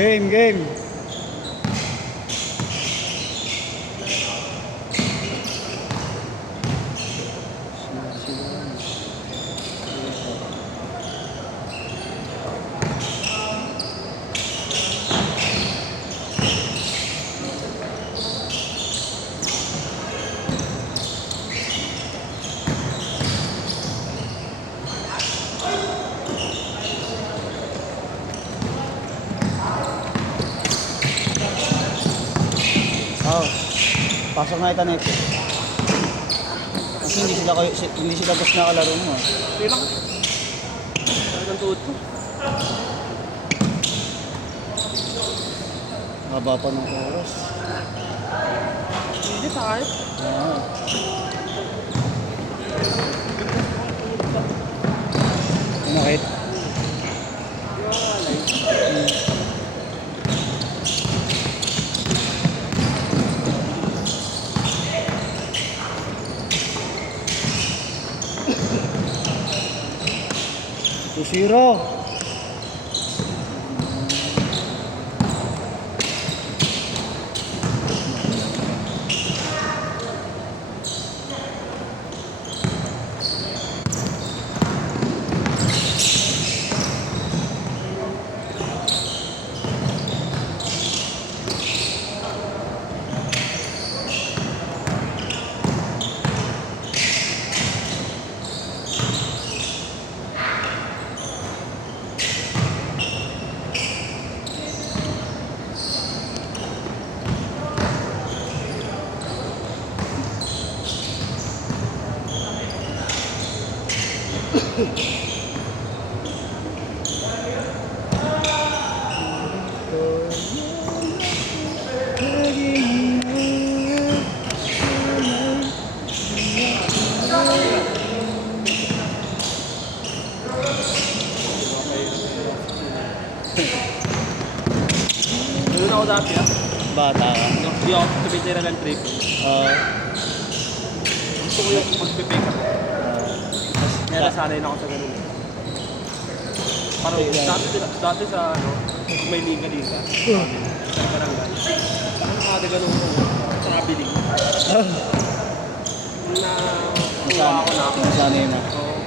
Game, game. Oh, pasok na ito next. Kasi hindi sila bus na kalaro mo. Hindi lang. Talagang tuod ko. Haba pa ng oras. Hindi tayo. Nakit. Zero. Doon ako dati ah. Bata ka. Hindi ako tumitira ng trip. Gusto ko yung mag-pick up. Kaya nasanay na ako sa ganun. Parang dati sa ano, kung may liga-liga. Sa barangay. Ano kada ganun ko? Sa kabiling. Na tuwa ako na ako. Nasanay na. Oo.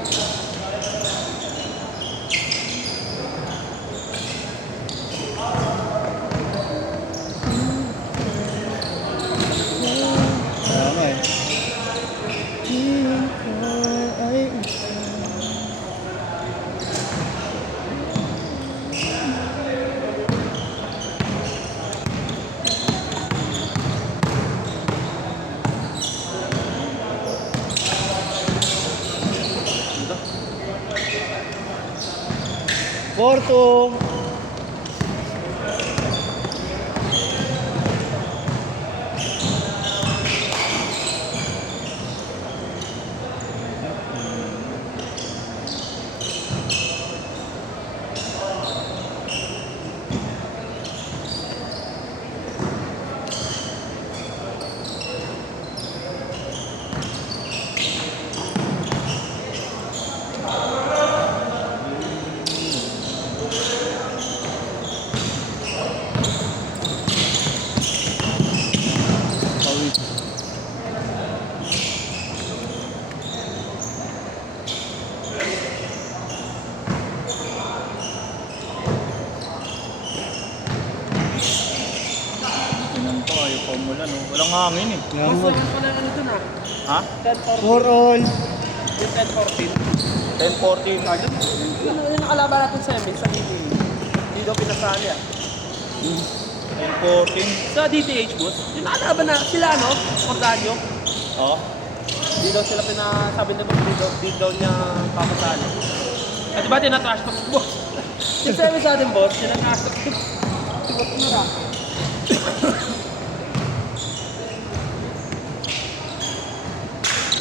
Tama eh. Porto. Ayaw pa umulan, no? Walang hangin eh. Gusto yan pa ng ano dun ah. Ha? 10-14. For all. Yung 10-14. 10-14. Ayun. Yung nakalaban natin sa Emin, sa DTH. Hindi daw pinasali ah. 10-14. Sa DTH boss, yung nakalaban na sila no, Cordario. Oo. Hindi daw sila pinasabi na hindi daw niya papasali. At diba tinatrash talk boss? Yung sabi sa atin boss, tinatrash talk. Tibot mo na.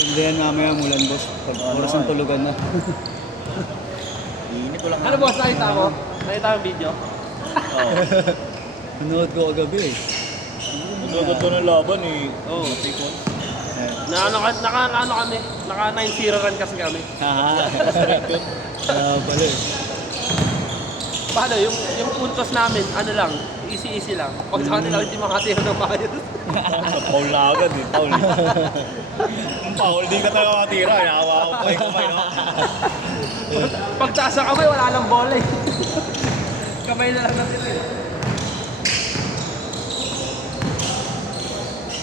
Hindi yan mamaya mulan boss. Pag oras ng tulugan na. Init, walang Ano boss, nakita mo? Nakita mo yung video? Oo. Nanood ko kagabi eh. Magaganda ng laban eh. Oo. Matikon. Naka 9-0 run kasi kami. Haha. Straight yun. Kaya pala eh. Paano, yung puntos namin, ano lang, easy lang. Pag sa kanila, hindi makatira ng maayos. Paul na agad eh, Paul. Paul, di ka talaga matira. Inahawa ko pa yung kamay, no? Pag taas ang kamay, wala lang bola eh. Kamay na lang natin eh.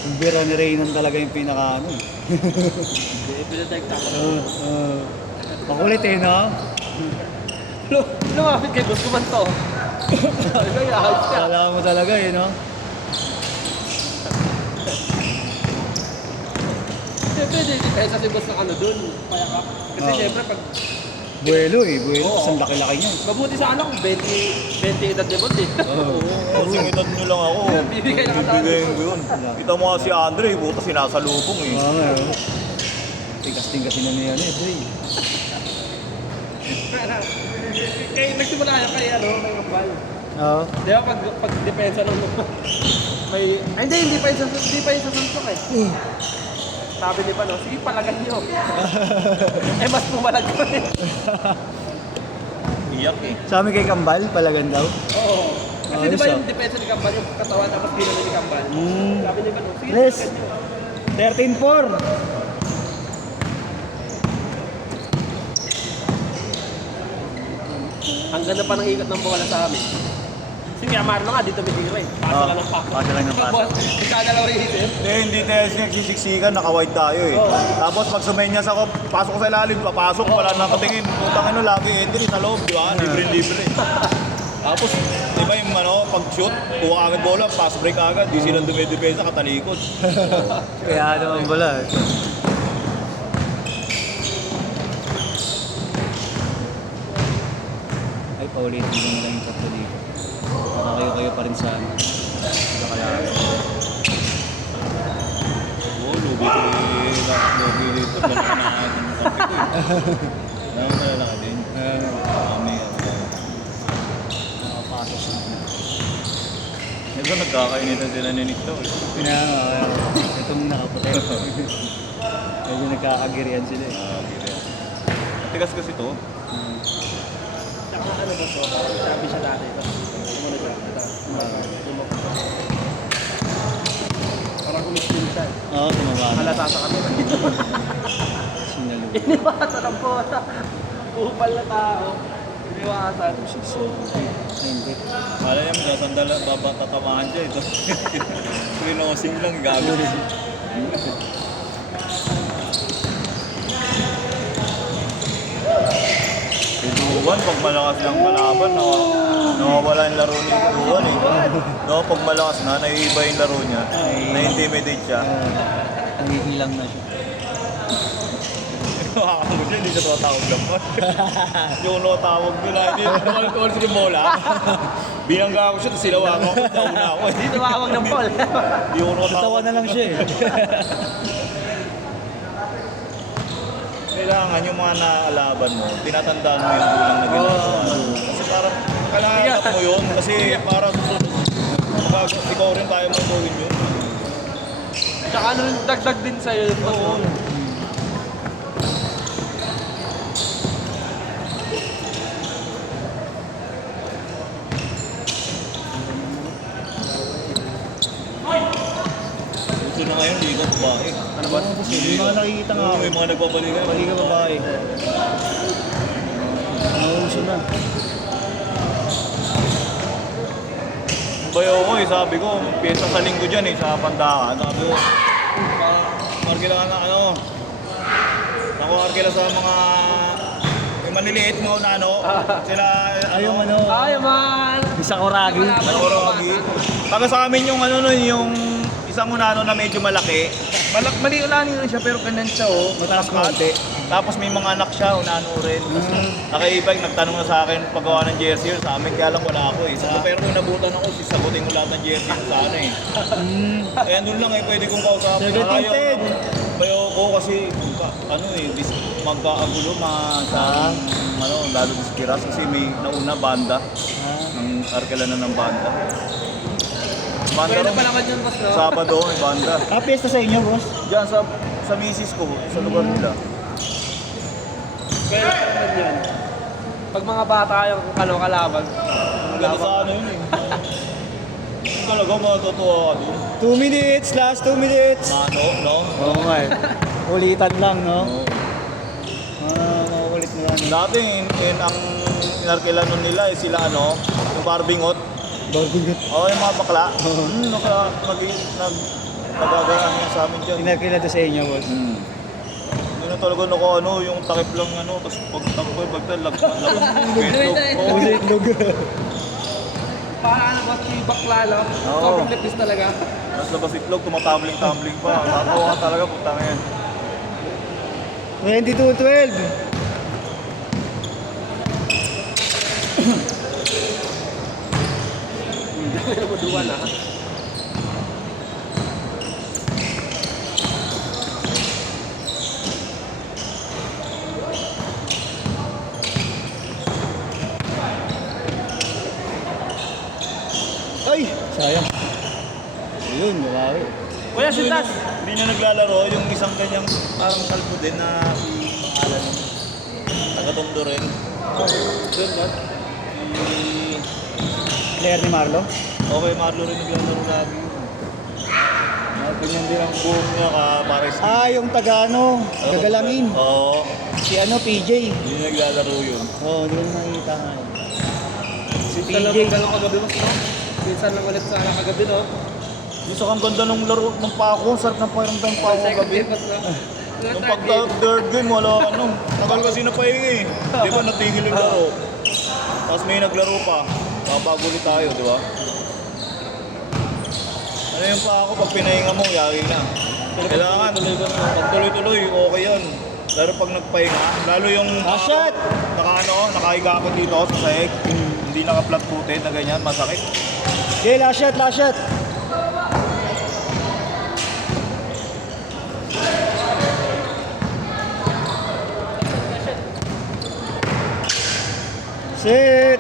Yung bira ni Reynan talaga yung pinaka ano. Hindi, pinatake ako. Makulit eh, no? Lumapit kay Boss Kumanto. Sabi ko, ayos ka. Kala mo talaga eh, no? Siyempre, hindi kaya sa si Boss ng ano dun, payakap. Kasi Oo. siyempre, pag Buwelo eh, buwelo. Oo. Ang laki-laki niya. mabuti sa anak, 20 edad ni Boss eh. Kasi edad nyo lang ako. Bibigay na kasama. Bibigay ko yun. Kita mo nga si Andre, buta sinasalubong eh. Oo nga, oh. Tikas din kasi na niya eh, boy. Kaya nagsimula yan kay ano, kay Rambal. Oo. Di ba pag depensa ng may... Ay hindi pa yung sasuntok eh. Sabi ni Pano, sige palagan nyo. Eh mas pumalag ko eh. Iyak eh. Sa amin kay Kambal, palagan daw. Oo. Kasi di ba Ayos, yung depensa ni Kambal, yung katawan tapos ginano ni Kambal. Sabi ni Pano, sige Yes. palagan nyo. 13-4. Ang ganda pa ng ikot ng bola sa amin. Si Mia Marlo nga dito bibigyan eh. Pasa lang ng pasa. Pasa lang ng pasa. Nagkadalaw rin isip. Hindi tayo nagsisiksikan, naka-wide tayo eh. Oo. Tapos pag sumenyas ako, pasok ko sa ilalim, papasok, wala nang katingin. Putang ano, lagi entry sa loob, di ba? Libre-libre. Tapos, di ba yung ano, pag-shoot, kuha agad bola, pass break agad, di silang dumidepensa, katalikod. Kaya naman bola. Ay, paulitin ko na lang yung tatlo dito. Nakakayo-kayo pa rin sa ano. Sa kaya. Oo, lubi dito, gano'n na natin yung kape ko eh. Alam mo malalaki din. Kami, Nakapasok siya. ito nagkakainitan sila ni Nick daw eh. Itong nakaputi. Medyo nagkakagirian sila eh. Ganyan. Matigas kasi to. Tsaka ano ba to? Sabi siya dati. Sumunod siya. Parang kumistin siya. Oo, tumaba na. Halata sa kami. Sinalo. Iniwasan ang bola. Upal na tao. Iniwasan. Hindi. Kala niya masasandala, tatamahan siya ito. Rinosing lang, gago. Duwan, pag malakas lang kalaban, nawawala yung laro ni Duwan eh. No, pag malakas na, naiiba yung laro niya. Na-intimidate siya. Nangihilang na siya. Nakakamo siya, hindi siya tumatawag lang po. Yung tawag nila, hindi naman si bola. Binangga ko siya, tapos silawa ko. Nauna ako. Hindi tumawag ng ball. Hindi ko Tawa nakatawag. na lang siya eh. Kailangan yung mga naalaban mo, tinatandaan mo yung kulang na ginagawa. Kasi parang kailangan mo yun. Kasi parang pag ikaw rin tayo mo gawin yun. Tsaka ano rin, dagdag din sa'yo yung boss. Oo. Gusto na ngayon, liga babae. Ano ba? May mga nakikita nga Oo, ako. may mga nagbabalikan. Bali ka babae. Nauso na. Bayo ko eh, sabi ko, piyesa sa linggo dyan eh, sa Pandakan. Sabi ko, markila na ano, nakuarkila sa mga, yung maniliit mo na ano, sila, Ay, yung ano. Ay, man! Isa koragi. Nakuragi. Taga sa amin yung ano nun, yung isang unano na medyo malaki. Maliulani rin siya pero ganun siya oh. Mataas konti. Tapos may mga anak siya, unano rin. Nakaibag, nagtanong na sa akin paggawa ng jersey yun sa amin, kaya lang wala ako eh. Pero kung nabutan ako, sisagutin ko lahat ng jersey sa ano eh. Kaya doon lang eh, pwede kong kausapin. 17-10. Bayo ko kasi, ano eh, magkaagulo sa, ano, lalo diskiras kasi may nauna banda. Ang arkela na ng banda. Banda Pwede rin. pa naman yun, boss, no? Sabado, may banda. Ah, piyesta sa inyo, boss. Diyan sa misis ko, sa lugar nila. Pwede pa naman yun. Pag mga bata yung kalaban. Ang ganda sa ano yun eh. Yung talaga matutuwa ka dun. 2 minutes, last 2 minutes. Mano, no? Oo nga eh. Ulitan lang, no? Oo. Mauulit na lang. Dati, ang inarkilan nun nila eh, sila ano, yung barbingot. Barbigot. Oo, yung mga bakla. Oo. Nagagaan nga sa amin dyan. Pinakila to sa inyo, boss. Hindi na talaga nako ano, yung takip lang ano, tapos pag takoy, labas betlog. Oo, Kasi itlog. Para boss yung bakla, no? Oo. Sobrang lipis talaga. tapos labas itlog, tumatambling-tambling pa. Tatawa ka talaga, putang yan. 22-12. Dali mo duwan, ha? Ay! Sayang. Ayun, grabe. Kuya, sintas! Hindi na naglalaro, yung isang ganyang parang kalbo din na si Alan. Taga-tondo rin. Doon, boss. Si... Player ni Marlo. Okay, Marlo rin naglalaro lagi. Ganyan din ang buhok niya ka, pares. Yung taga ano, gagalangin. Oo, Si ano, PJ. hindi naglalaro yun. Oo, hindi ko na nakikita nga. Si Minsan lang PJ. gano'n kagabi, boss, no? Minsan lang ulit sana kagabi, no? Isa kang ganda ng laro ng pako, sarap ng pakiramdam ng pako Second gabi. game, boss, no? Yung pag-third game, wala ano. Tagal kasi napahinga eh. Di ba natigil yung laro? Tapos may naglaro pa. Babago ulit tayo, di ba? Ano yung pako, pag pinahinga mo, yari na. Kailangan, pag tuloy-tuloy, okay yun. Pero pag nagpahinga, lalo yung Shot! nakahiga ako dito sa sahig. Hindi naka-flat footed na ganyan, masakit. Okay, last shot, last shot. Sit!